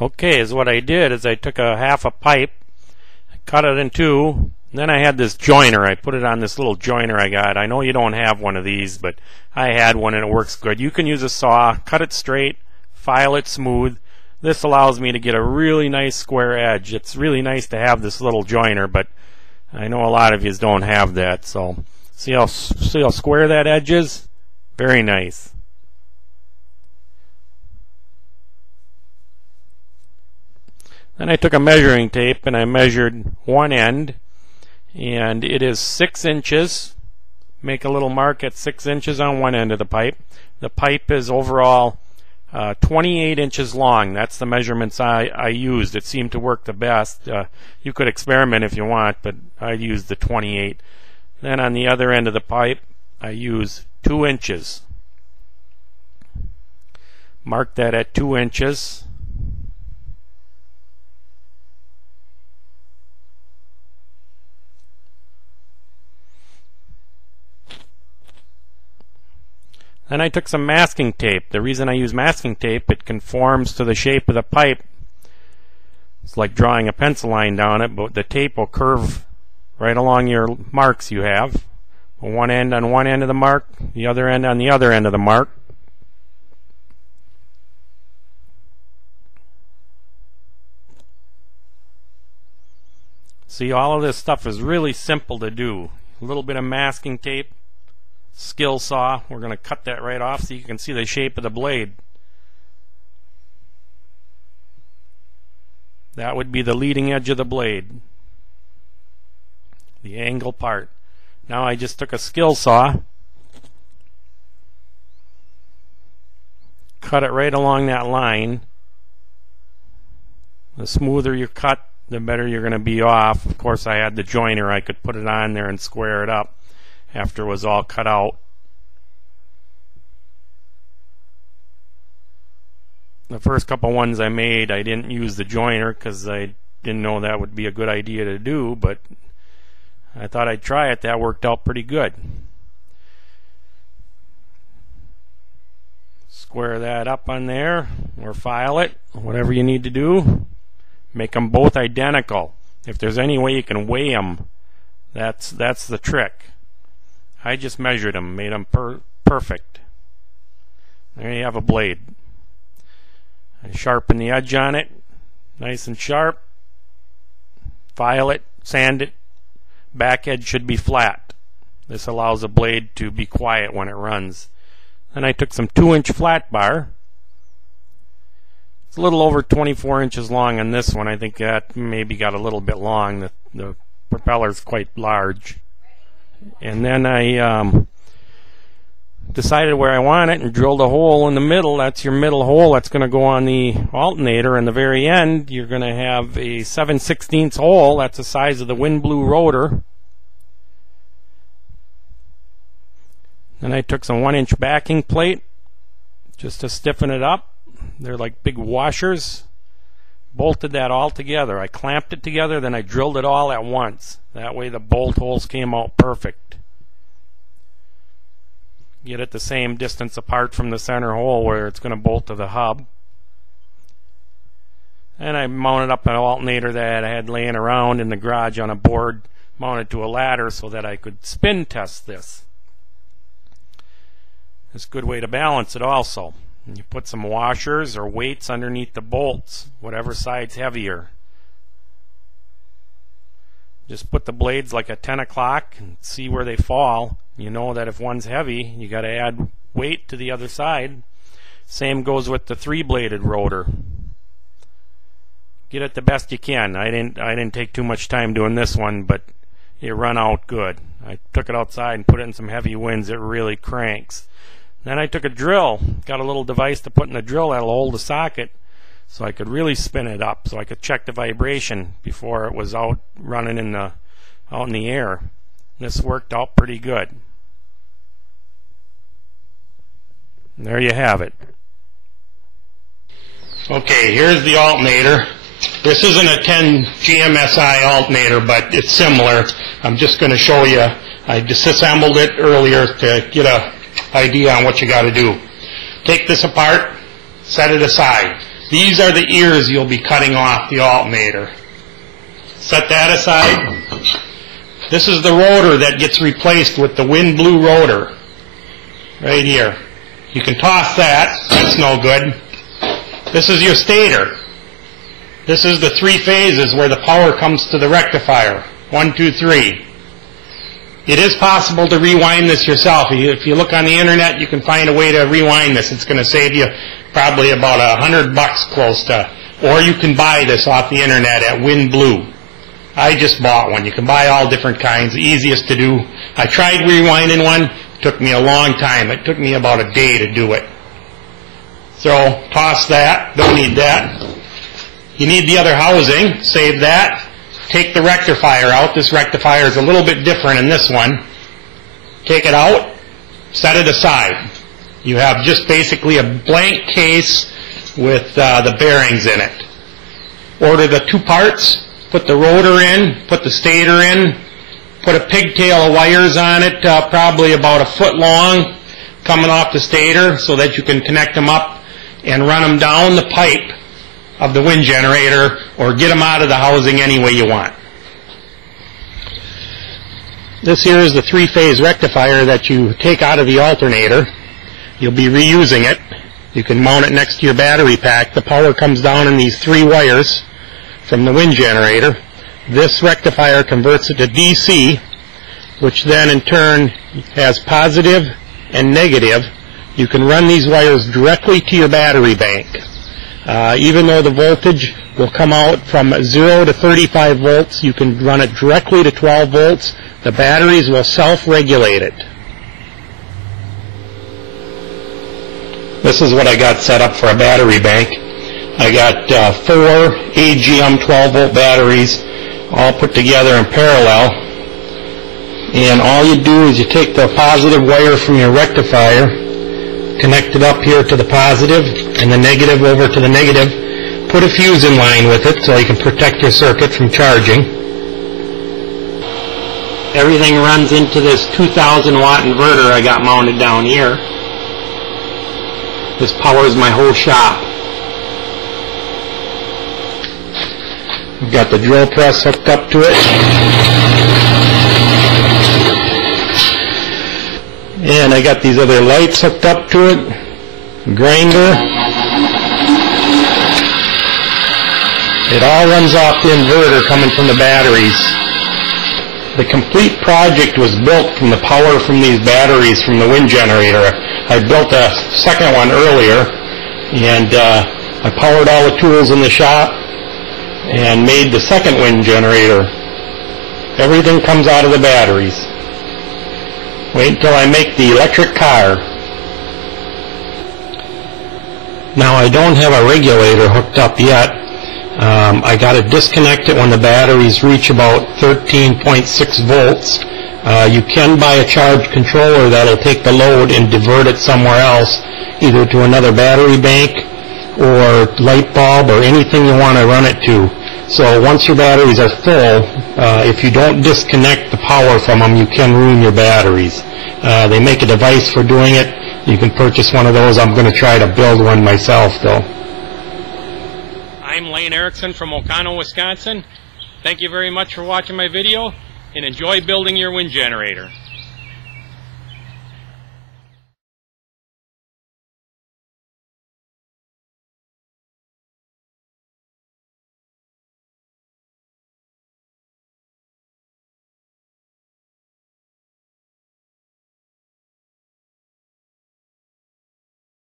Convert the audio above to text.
Okay, is what I did is I took a half a pipe, cut it in two, and then I had this joiner. I put it on this little joiner I got. I know you don't have one of these, but I had one and it works good. You can use a saw, cut it straight, file it smooth. This allows me to get a really nice square edge. It's really nice to have this little joiner, but I know a lot of you don't have that. So see how square that edge is? Very nice. Then I took a measuring tape and I measured one end, and it is 6 inches. Make a little mark at 6 inches on one end of the pipe. The pipe is overall 28 inches long. That's the measurements I used. It seemed to work the best. You could experiment if you want, but I used the 28. Then on the other end of the pipe, I use 2 inches. Mark that at 2 inches. Then I took some masking tape. The reason I use masking tape, it conforms to the shape of the pipe. It's like drawing a pencil line down it, but the tape will curve right along your marks you have. One end on one end of the mark, the other end on the other end of the mark. See, all of this stuff is really simple to do. A little bit of masking tape. Skill saw, we're going to cut that right off so you can see the shape of the blade. That would be the leading edge of the blade, the angle part. Now I just took a skill saw, cut it right along that line. The smoother you cut, the better you're going to be off. Of course, I had the joiner. I could put it on there and square it up after it was all cut out. The first couple ones I made, I didn't use the joiner because I didn't know that would be a good idea to do, but I thought I'd try it. That worked out pretty good. Square that up on there or file it, whatever you need to do. Make them both identical. If there's any way you can weigh them, that's the trick. I just measured them, made them perfect. There you have a blade. I sharpen the edge on it, nice and sharp. File it, sand it. Back edge should be flat. This allows the blade to be quiet when it runs. Then I took some 2-inch flat bar. It's a little over 24 inches long on this one. I think that maybe got a little bit long. The propeller's quite large. And then I decided where I want it and drilled a hole in the middle. That's your middle hole. That's going to go on the alternator. In the very end, you're going to have a 7/16 hole. That's the size of the wind blue rotor. Then I took some 1-inch backing plate just to stiffen it up. They're like big washers. Bolted that all together. I clamped it together, then I drilled it all at once. That way the bolt holes came out perfect. Get it the same distance apart from the center hole where it's going to bolt to the hub. And I mounted up an alternator that I had laying around in the garage on a board, mounted to a ladder so that I could spin test this. It's a good way to balance it also. And you put some washers or weights underneath the bolts, whatever side's heavier. Just put the blades like a 10 o'clock and see where they fall. You know that if one's heavy, you got to add weight to the other side. Same goes with the 3-bladed rotor. Get it the best you can. I didn't take too much time doing this one, but it run out good. I took it outside and put it in some heavy winds. It really cranks. Then I took a drill, got a little device to put in the drill that'll hold the socket so I could really spin it up, so I could check the vibration before it was out running out in the air. This worked out pretty good. And there you have it. Okay, here's the alternator. This isn't a 10 GMSI alternator, but it's similar. I'm just going to show you. I disassembled it earlier to get an idea on what you got to do. Take this apart, set it aside. These are the ears you'll be cutting off the alternator. Set that aside. This is the rotor that gets replaced with the wind blue rotor. Right here. You can toss that. That's no good. This is your stator. This is the 3 phases where the power comes to the rectifier. 1, 2, 3. It is possible to rewind this yourself. If you look on the internet, you can find a way to rewind this. It's going to save you probably about $100 close to. Or you can buy this off the internet at Wind Blue. I just bought one. You can buy all different kinds. The easiest to do. I tried rewinding one. It took me a long time. It took me about a day to do it. So toss that. Don't need that. You need the other housing. Save that. Take the rectifier out. This rectifier is a little bit different in this one. Take it out. Set it aside. You have just basically a blank case with the bearings in it. Order the 2 parts. Put the rotor in. Put the stator in. Put a pigtail of wires on it, probably about 1 foot long, coming off the stator so that you can connect them up and run them down the pipe of the wind generator, or get them out of the housing any way you want. This here is the 3-phase rectifier that you take out of the alternator. You'll be reusing it. You can mount it next to your battery pack. The power comes down in these 3 wires from the wind generator. This rectifier converts it to DC, which then in turn has positive and negative. You can run these wires directly to your battery bank. Even though the voltage will come out from 0 to 35 volts, you can run it directly to 12 volts. The batteries will self-regulate it. This is what I got set up for a battery bank. I got 4 AGM 12-volt batteries all put together in parallel. And all you do is you take the positive wire from your rectifier, connect it up here to the positive, and the negative over to the negative. Put a fuse in line with it so you can protect your circuit from charging. Everything runs into this 2,000 watt inverter I got mounted down here. This powers my whole shop. I've got the drill press hooked up to it. And I got these other lights hooked up to it. Grinder. It all runs off the inverter coming from the batteries. The complete project was built from the power from these batteries from the wind generator. I built a second one earlier, and I powered all the tools in the shop and made the second wind generator. Everything comes out of the batteries. Wait until I make the electric car. Now I don't have a regulator hooked up yet. I got to disconnect it when the batteries reach about 13.6 volts. You can buy a charge controller that'll take the load and divert it somewhere else, either to another battery bank or light bulb or anything you want to run it to. So once your batteries are full, if you don't disconnect the power from them, you can ruin your batteries. They make a device for doing it. You can purchase one of those. I'm going to try to build one myself, though. I'm Lane Erickson from Oconto, Wisconsin. Thank you very much for watching my video, and enjoy building your wind generator.